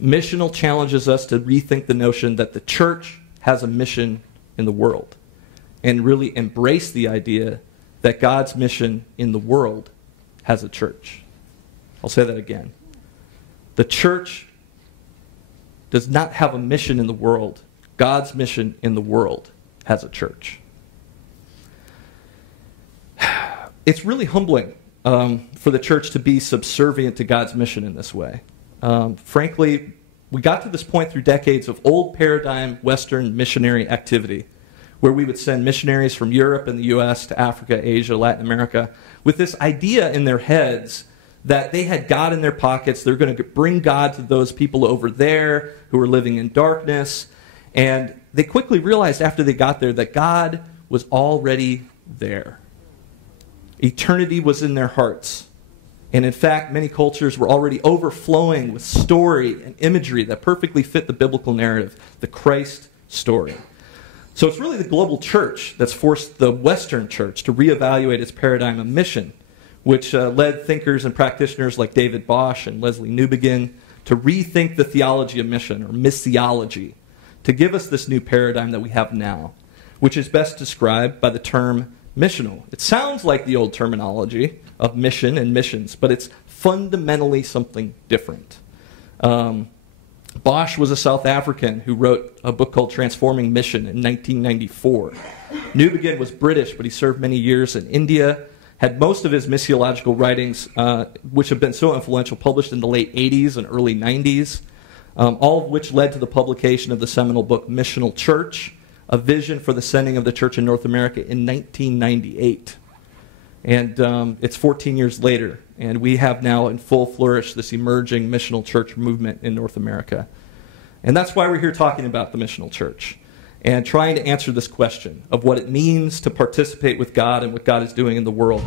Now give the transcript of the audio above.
Missional challenges us to rethink the notion that the church has a mission in the world and really embrace the idea that God's mission in the world has a church. I'll say that again. The church does not have a mission in the world. God's mission in the world has a church. It's really humbling for the church to be subservient to God's mission in this way. Frankly, we got to this point through decades of old paradigm Western missionary activity, where we would send missionaries from Europe and the U.S. to Africa, Asia, Latin America, with this idea in their heads that they had God in their pockets. They're going to bring God to those people over there who are living in darkness. And they quickly realized after they got there that God was already there. Eternity was in their hearts. And in fact, many cultures were already overflowing with story and imagery that perfectly fit the biblical narrative, the Christ story. So it's really the global church that's forced the Western church to reevaluate its paradigm of mission, which led thinkers and practitioners like David Bosch and Leslie Newbegin to rethink the theology of mission, or missiology, to give us this new paradigm that we have now, which is best described by the term missional. It sounds like the old terminology of mission and missions, but it's fundamentally something different. Bosch was a South African who wrote a book called Transforming Mission in 1994. Newbegin was British, but he served many years in India, had most of his missiological writings, which have been so influential, published in the late 80s and early 90s, all of which led to the publication of the seminal book Missional Church, a vision for the sending of the church in North America in 1998. And it's 14 years later, and we have now in full flourish this emerging missional church movement in North America. And that's why we're here talking about the missional church and trying to answer this question of what it means to participate with God and what God is doing in the world.